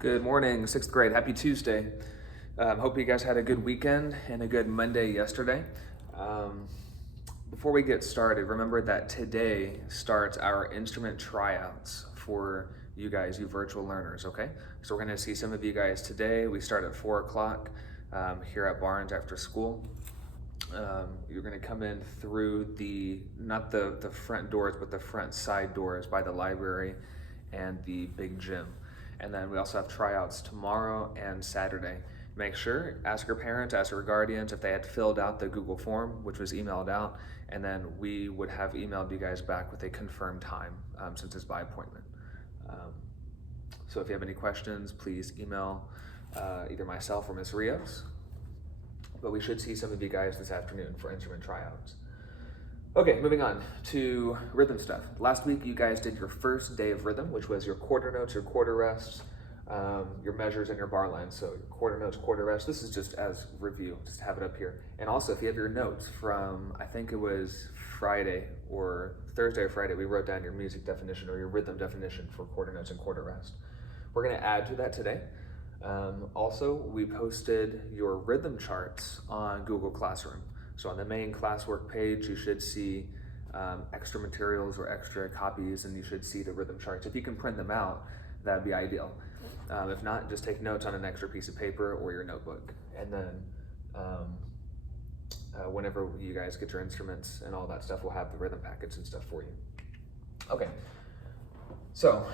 Good morning, sixth grade. Happy Tuesday. Hope you guys had a good weekend and a good Monday yesterday. Um, Before we get started, remember that today starts our instrument tryouts for you guys, you virtual learners, okay? So we're gonna see some of you guys today. We start at 4 o'clock here at Barnes after school. You're gonna come in through not the front doors, but the front side doors by the library and the big gym. And then we also have tryouts tomorrow and Saturday. Make sure, ask your parents, ask your guardians if they had filled out the Google form, which was emailed out, and then we would have emailed you guys back with a confirmed time since it's by appointment. So if you have any questions, please email either myself or Ms. Rios. But we should see some of you guys this afternoon for instrument tryouts. Okay, moving on to rhythm stuff. Last week, you guys did your first day of rhythm, which was your quarter notes, your quarter rests, your measures, and your bar lines. So quarter notes, quarter rests. This is just as review, just to have it up here. And also, if you have your notes from, I think it was Friday or Thursday or Friday, we wrote down your music definition or your rhythm definition for quarter notes and quarter rest. We're gonna add to that today. Also, we posted your rhythm charts on Google Classroom. So on the main classwork page, you should see extra materials or extra copies, and you should see the rhythm charts. If you can print them out, that'd be ideal. If not, just take notes on an extra piece of paper or your notebook. And then whenever you guys get your instruments and all that stuff, we'll have the rhythm packets and stuff for you. Okay, so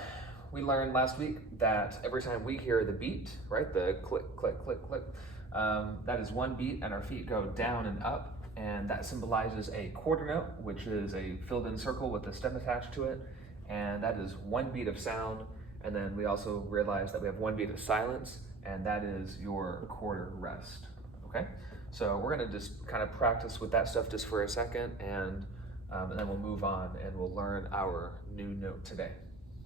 we learned last week that every time we hear the beat, right, the click, click, click, click, that is one beat and our feet go down and up, and that symbolizes a quarter note, which is a filled in circle with a stem attached to it, and that is one beat of sound. And then we also realize that we have one beat of silence, and that is your quarter rest, okay? So we're gonna just kind of practice with that stuff just for a second, and then we'll move on and we'll learn our new note today,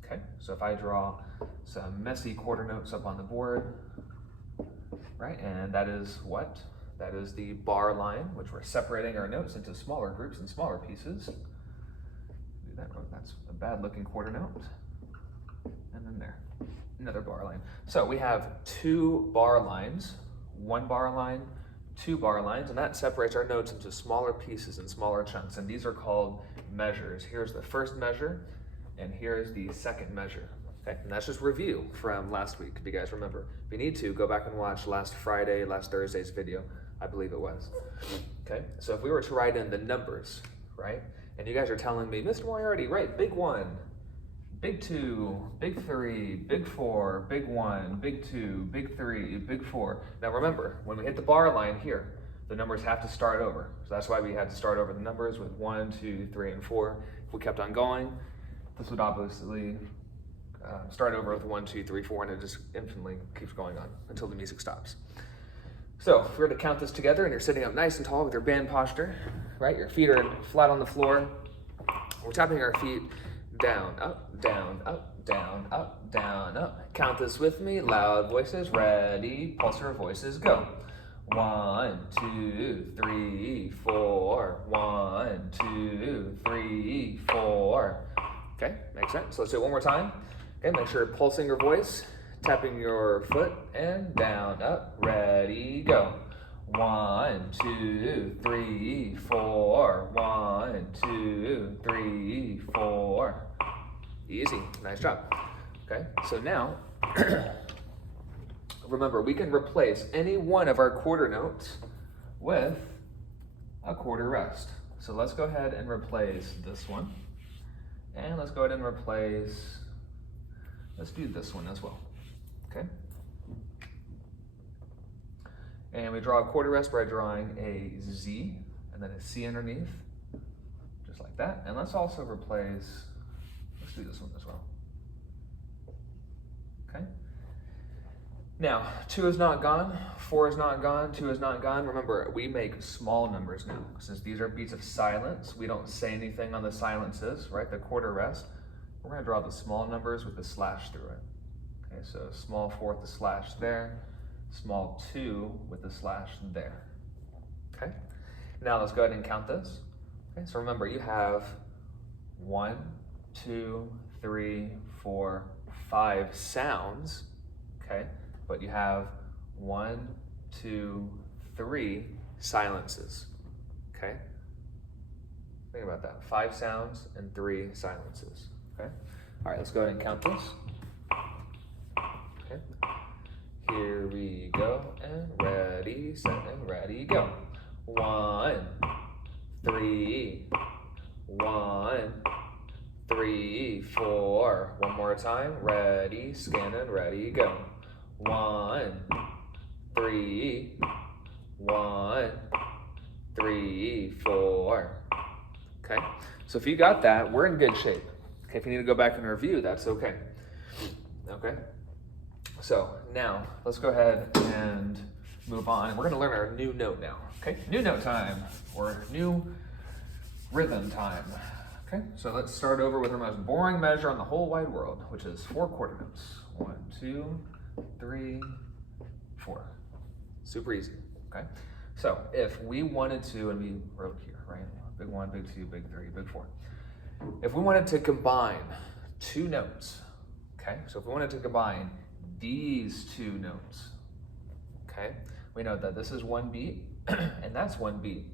okay? So if I draw some messy quarter notes up on the board, right, and that is what? That is the bar line, which we're separating our notes into smaller groups and smaller pieces. Do that, that's a bad looking quarter note. And then there, another bar line. So we have two bar lines, one bar line, two bar lines, and that separates our notes into smaller pieces and smaller chunks, and these are called measures. Here's the first measure, and here's the second measure. Okay, and that's just review from last week, if you guys remember. If you need to, go back and watch last Thursday's video, I believe it was. Okay, so if we were to write in the numbers, right, and you guys are telling me, Mr. Moriarty, write big 1, big 2, big 3, big 4, big 1, big 2, big 3, big 4. Now remember, when we hit the bar line here, the numbers have to start over. So that's why we had to start over the numbers with 1, 2, 3, and 4. If we kept on going, this would obviously start over with 1, 2, 3, 4, and it just infinitely keeps going on until the music stops. So if we were to count this together, and you're sitting up nice and tall with your band posture, right? Your feet are flat on the floor. We're tapping our feet down, up, down, up, down, up, down, up. Count this with me, loud voices, ready, pulsar voices, go. 1, 2, 3, 4. 1, 2, 3, 4. Okay, makes sense. So let's do it one more time. Okay, make sure you're pulsing your voice, tapping your foot, and down, up, ready, go. 1, 2, 3, 4. 1, 2, 3, 4. Easy, nice job. Okay, so now, remember, we can replace any one of our quarter notes with a quarter rest. So let's go ahead and replace this one. And let's go ahead and let's do this one as well, okay? And we draw a quarter rest by drawing a Z and then a C underneath, just like that. And let's also replace, let's do this one as well, okay? Now, 2 is not gone, 4 is not gone, 2 is not gone. Remember, we make small numbers now. Since these are beats of silence, we don't say anything on the silences, right? The quarter rest. We're gonna draw the small numbers with the slash through it. Okay, so small 4 with the slash there, small 2 with the slash there. Okay, now let's go ahead and count this. Okay, so remember, you have 1, 2, 3, 4, 5 sounds. okay? But you have 1, 2, 3 silences, okay? Think about that. 5 sounds and 3 silences, okay? All right, let's go ahead and count this. Okay. Here we go, and ready, set, and ready, go. 1, 3, 1, 3, 4. One more time. Ready, scan, and ready, go. 1, 3, 1, 3, 4. Okay, so if you got that, we're in good shape. Okay, if you need to go back and review, that's okay. Okay, so now let's go ahead and move on. We're going to learn our new note now. Okay, new note time, or new rhythm time. Okay, so let's start over with our most boring measure on the whole wide world, which is 4 quarter notes. 1, 2, 3, 4. Super easy. Okay, so if we wanted to, and we wrote here, right? Big 1, big 2, big 3, big 4. If we wanted to combine 2 notes, okay, so if we wanted to combine these 2 notes, okay, we know that this is 1 beat and that's 1 beat.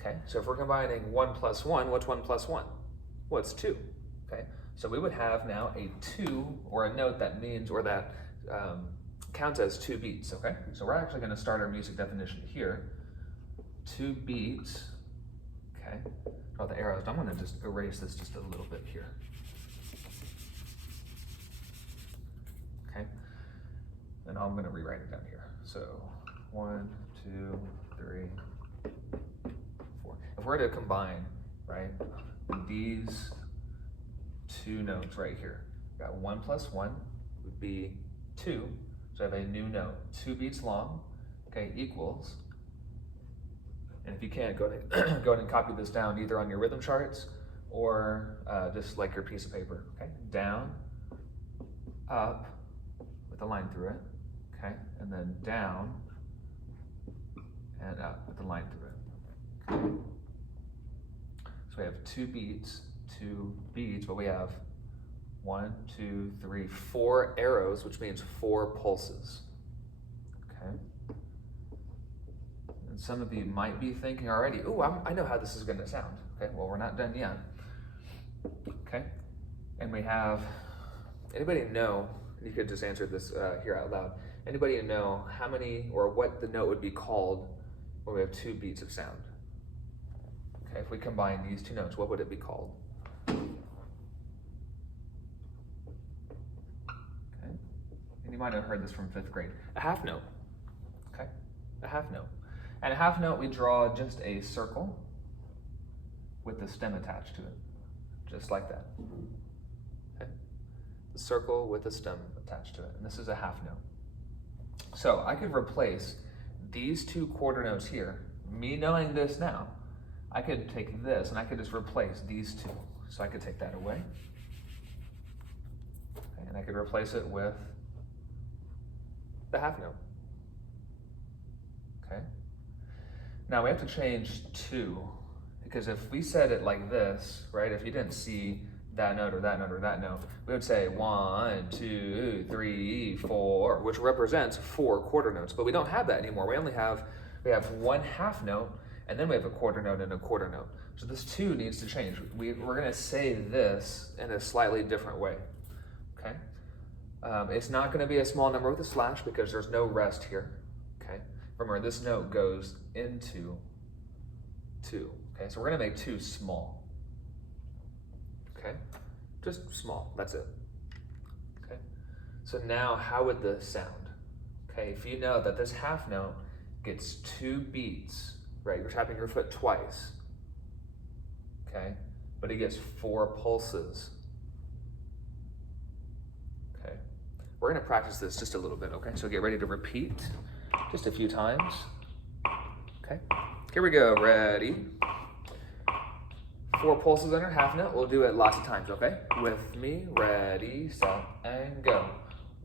Okay, so if we're combining 1 plus 1, what's 1 plus 1? What's 2? Okay, so we would have now a 2, or a note that means, or that counts as 2 beats. Okay, so we're actually going to start our music definition here. 2 beats. Okay, draw the arrows. I'm going to just erase this just a little bit here. Okay, and I'm going to rewrite it down here. So 1, 2, 3, 4. If we're to combine, right, these 2 notes right here, we got 1 plus 1 would be 2. So I have a new note, 2 beats long, okay, equals. And if you can, go ahead and copy this down either on your rhythm charts or just like your piece of paper, okay? Down, up, with a line through it, okay? And then down, and up with a line through it. Okay. So we have 2 beats, but we have 1, 2, 3, 4 arrows, which means 4 pulses, okay? And some of you might be thinking already, ooh, I know how this is gonna sound, okay? Well, we're not done yet, okay? And we have, anybody know, you could just answer this here out loud, anybody know how many, or what the note would be called when we have 2 beats of sound? Okay, if we combine these 2 notes, what would it be called? Okay, and you might have heard this from 5th grade. A half note, okay? A half note. And a half note, we draw just a circle with the stem attached to it, just like that. Okay? The circle with the stem attached to it, and this is a half note. So I could replace these 2 quarter notes here. Me knowing this now, I could take this and I could just replace these 2. So I could take that away. Okay, and I could replace it with the half note. Okay. Now we have to change 2, because if we said it like this, right, if you didn't see that note or that note or that note, we would say 1, 2, 3, 4, which represents 4 quarter notes, but we don't have that anymore. We have 1 half note, and then we have a quarter note and a quarter note. So this 2 needs to change. We're gonna say this in a slightly different way, okay? It's not gonna be a small number with a slash because there's no rest here, okay? Remember, this note goes into 2, okay? So we're gonna make 2 small, okay? Just small, that's it, okay? So now, how would this sound? Okay, if you know that this half note gets 2 beats, right? You're tapping your foot twice, okay? But it gets 4 pulses, okay? We're gonna practice this just a little bit, okay? So get ready to repeat just a few times, okay? Here we go, ready? 4 pulses on our half note. We'll do it lots of times, okay? With me, ready, set, and go.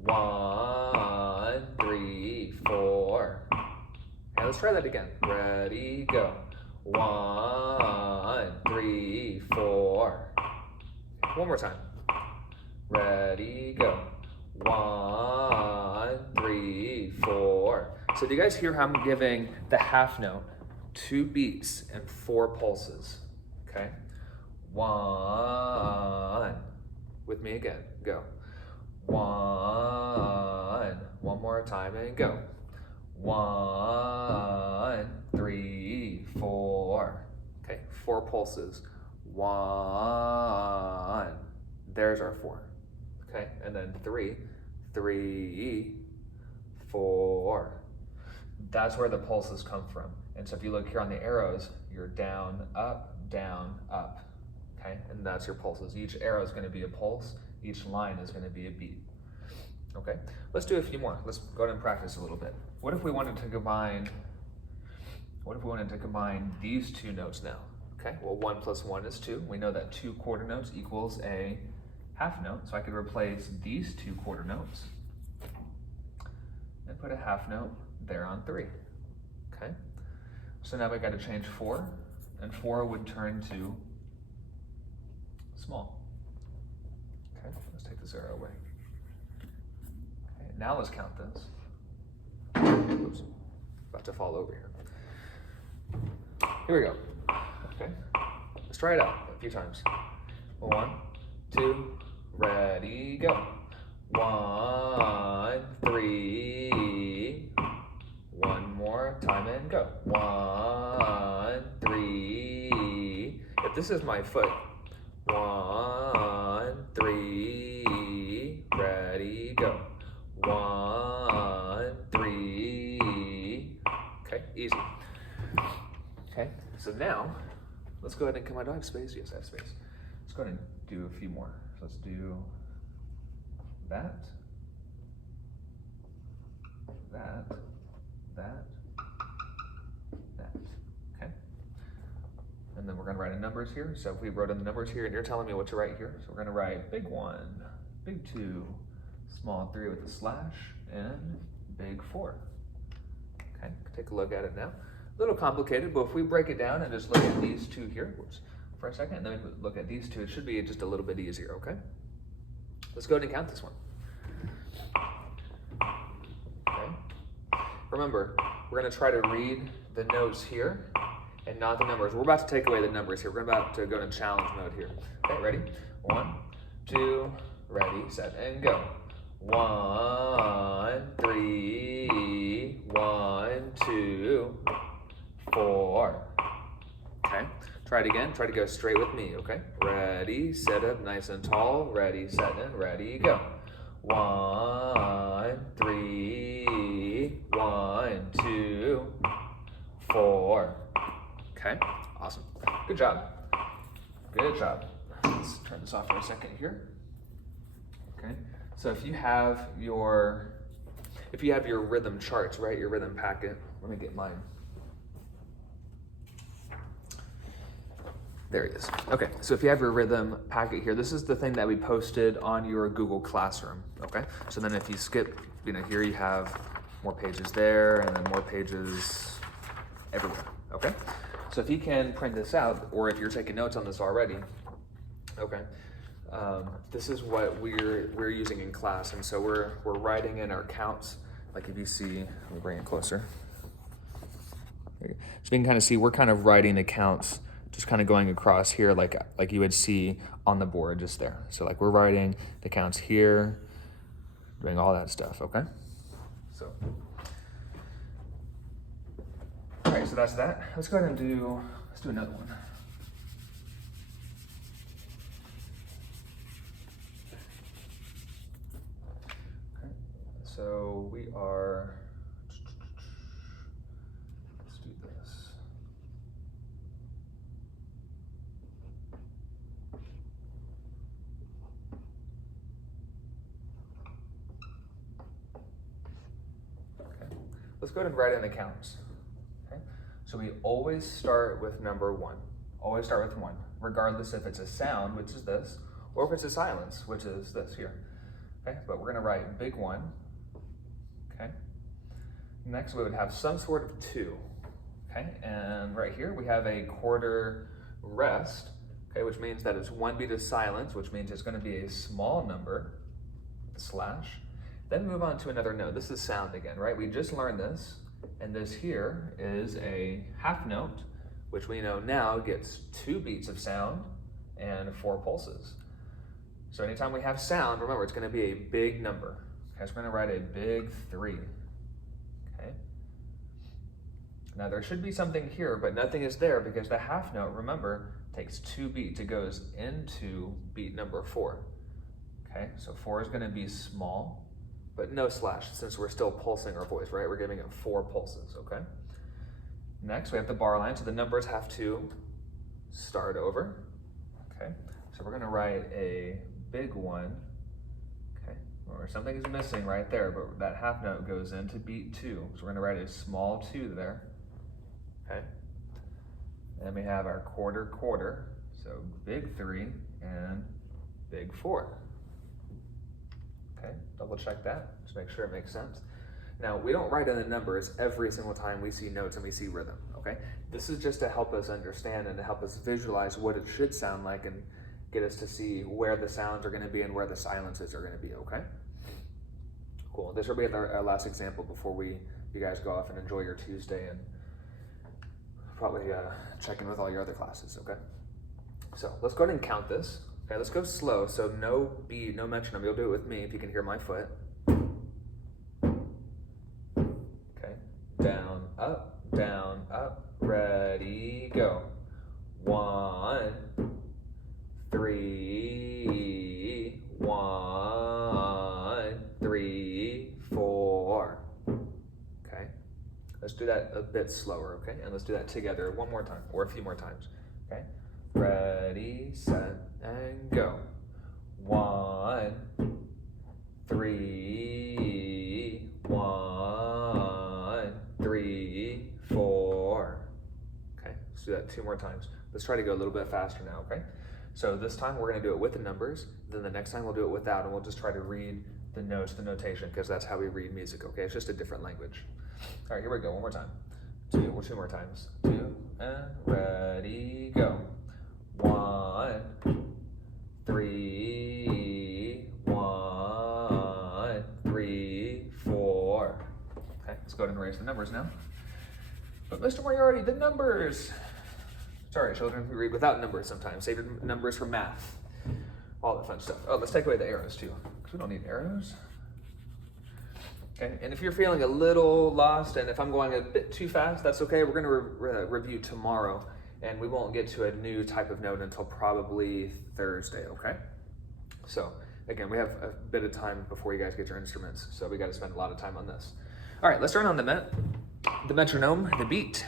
1, 3, 4. Okay, let's try that again. Ready, go. 1, 3, 4. One more time. Ready, go. 1, So do you guys hear how I'm giving the half note 2 beats and 4 pulses? Okay. 1. With me again. Go. 1. One more time and go. 1, 3, 4. Okay, 4 pulses. 1. There's our 4. Okay, and then 3, 3, 4. That's where the pulses come from. And so if you look here on the arrows, you're down, up, okay? And that's your pulses. Each arrow is going to be a pulse. Each line is going to be a beat. Okay, let's do a few more. Let's go ahead and practice a little bit. What if we wanted to combine these 2 notes now? Okay, well 1 plus 1 is 2. We know that 2 quarter notes equals a half note. So I could replace these 2 quarter notes and put a half note there on 3. Okay, so now we got to change 4, and 4 would turn to small. Okay, let's take the 0 away. Okay, now let's count this. Oops, about to fall over here. Here we go. Okay, let's try it out a few times. 1, 2, ready, go. 1, 3. One more time and go. 1, 3. If this is my foot, 1, 3. Ready, go. 1, 3. Okay, easy. Okay, so now let's go ahead and come on. Do I have space? Yes, I have space. Let's go ahead and do a few more. So let's do that, that, that, okay? And then we're gonna write in numbers here. So if we wrote in the numbers here and you're telling me what to write here, so we're gonna write big 1, big 2, small 3 with a slash, and big 4. Okay, take a look at it now. A little complicated, but if we break it down and just look at these 2 here, for a second, and then we look at these 2, it should be just a little bit easier, okay? Let's go ahead and count this one. Okay. Remember, we're gonna try to read the notes here and not the numbers. We're about to take away the numbers here. We're about to go into challenge mode here. Okay, ready? 1, 2, ready, set, and go. 1, 3, 1, 2, 4. Okay, try it again. Try to go straight with me, okay? Ready, set up nice and tall. Ready, set, and ready, go. 1, 3, 1, 2, 4. Okay, awesome. Good job. Good job. Let's turn this off for a second here. Okay, so if you have your rhythm charts, right, your rhythm packet, let me get mine. There he is. Okay, so if you have your rhythm packet here, this is the thing that we posted on your Google Classroom, okay? So then if you skip, here you have more pages there and then more pages everywhere, okay? So if you can print this out, or if you're taking notes on this already, okay, this is what we're using in class, and so we're writing in our counts. Like if you see, let me bring it closer. So you can kind of see we're kind of writing the counts, just kind of going across here like you would see on the board just there. So like we're writing the counts here, doing all that stuff, okay? So, all right, so that's that. Let's go ahead and do another one. Okay, so we are, let's do this. Okay, let's go ahead and write in the counts. Okay, so we always start with number 1. Always start with 1, regardless if it's a sound, which is this, or if it's a silence, which is this here. Okay, but we're gonna write big 1. Okay, next we would have some sort of 2. Okay, and right here we have a quarter rest. Okay, which means that it's 1 beat of silence, which means it's gonna be a small number, slash. Then move on to another note. This is sound again, right? We just learned this. And this here is a half note, which we know now gets 2 beats of sound and 4 pulses. So anytime we have sound, remember, it's going to be a big number. Okay, so we're going to write a big 3. Okay. Now there should be something here, but nothing is there because the half note, remember, takes 2 beats. It goes into beat number 4. Okay, so 4 is going to be small, but no slash since we're still pulsing our voice, right? We're giving it 4 pulses, okay? Next, we have the bar line, so the numbers have to start over. Okay, so we're going to write a big 1, okay, or something is missing right there, but that half note goes into beat 2, so we're going to write a small 2 there, okay? And then we have our quarter, quarter, so big 3 and big 4. Okay, double check that, just make sure it makes sense. Now, we don't write in the numbers every single time we see notes and we see rhythm, okay? This is just to help us understand and to help us visualize what it should sound like and get us to see where the sounds are going to be and where the silences are going to be, okay? Cool, this will be our last example before you guys go off and enjoy your Tuesday and probably check in with all your other classes, okay? So let's go ahead and count this. Okay, let's go slow, so no beat, no metronome. You'll do it with me if you can hear my foot. Okay, down, up, ready, go. 1, 3, 1, 3, 4. Okay, let's do that a bit slower, okay? And let's do that together one more time, or a few more times, okay? Ready, set, and go. 1, 3, 1, 3, 4. Okay, let's do that 2 more times. Let's try to go a little bit faster now, okay? So this time we're going to do it with the numbers, then the next time we'll do it without, and we'll just try to read the notes, the notation, because that's how we read music, okay? It's just a different language. All right, here we go, one more time. 2 more times. 2, and ready, go. 1, 3, 1, 3, 4. Okay, let's go ahead and erase the numbers now. But Mr. Moriarty, the numbers. Sorry, children, we read without numbers sometimes. Save your numbers for math. All that fun stuff. Oh, let's take away the arrows too, because we don't need arrows. Okay, and if you're feeling a little lost, and if I'm going a bit too fast, that's okay. We're going to review tomorrow. And we won't get to a new type of note until probably Thursday, okay? So, again, we have a bit of time before you guys get your instruments, so we got to spend a lot of time on this. All right, let's turn on the metronome, the beat,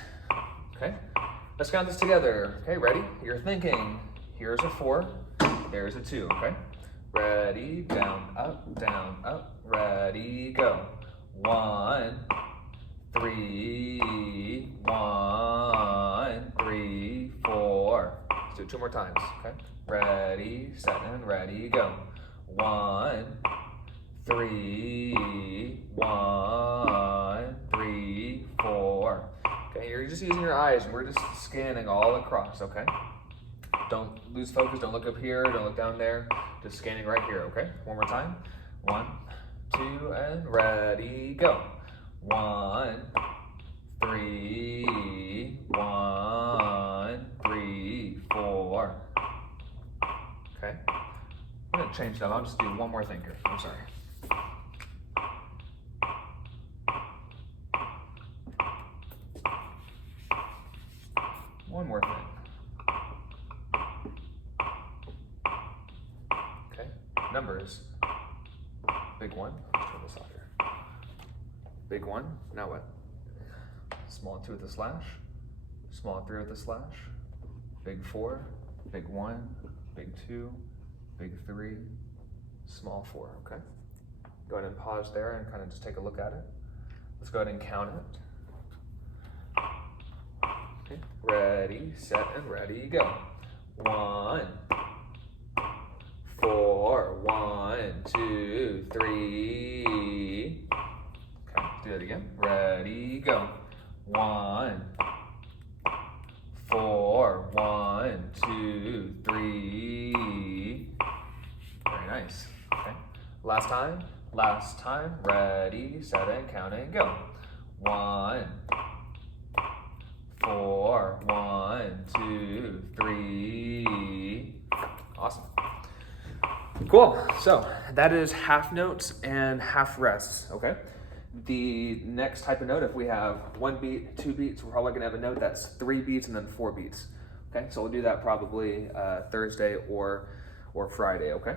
okay? Let's count this together. Okay, ready? You're thinking, here's a 4, there's a 2, okay? Ready, down, up, ready, go. 1, 3, 1, 3, 4. Let's do it 2 more times, okay? Ready, set, and ready, go. 1, 3, 1, 3, 4. Okay, you're just using your eyes, and we're just scanning all across, okay? Don't lose focus, don't look up here, don't look down there. Just scanning right here, okay? One more time. 1, 2, and ready, go. 1, 3, 1, 3, 4. Okay. I'm gonna change that. I'll just do one more thing here. I'm sorry. One more thing. Okay. Numbers. Big 1. Let's turn this off here. Big 1. Now what? Small 2 with a slash. Small 3 with a slash. Big 4. Big 1. Big 2. Big 3. Small 4. Okay. Go ahead and pause there and kind of just take a look at it. Let's go ahead and count it. Okay. Ready, set, and ready, go. 1, 4, 1, 2, 3. Okay, do that again. Ready, go. 1, 4, 1, 2, 3. Very nice. Okay. Last time. Ready, set, and count, and go. 1, 4, 1, 2, 3. Awesome. Cool. So that is half notes and half rests, okay? The next type of note, if we have 1 beat, 2 beats, we're probably gonna have a note that's 3 beats and then 4 beats. Okay, so we'll do that probably Thursday or Friday, okay?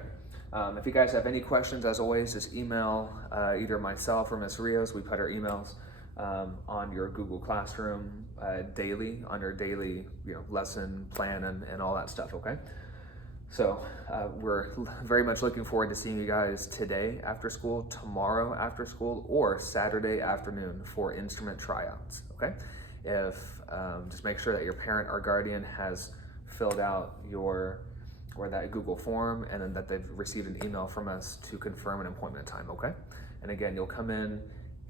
If you guys have any questions, as always, just email either myself or Miss Rios. We put our emails on your Google Classroom daily, on your daily lesson plan and all that stuff, okay? So we're very much looking forward to seeing you guys today after school, tomorrow after school, or Saturday afternoon for instrument tryouts, okay? If just make sure that your parent or guardian has filled out that Google form, and then that they've received an email from us to confirm an appointment time, okay? And again, you'll come in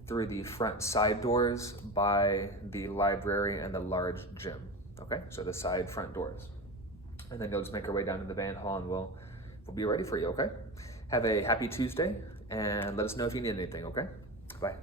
through the front side doors by the library and the large gym, okay? So the side front doors. And then you'll just make our way down to the band hall, and we'll be ready for you, okay? Have a happy Tuesday, and let us know if you need anything, okay? Bye.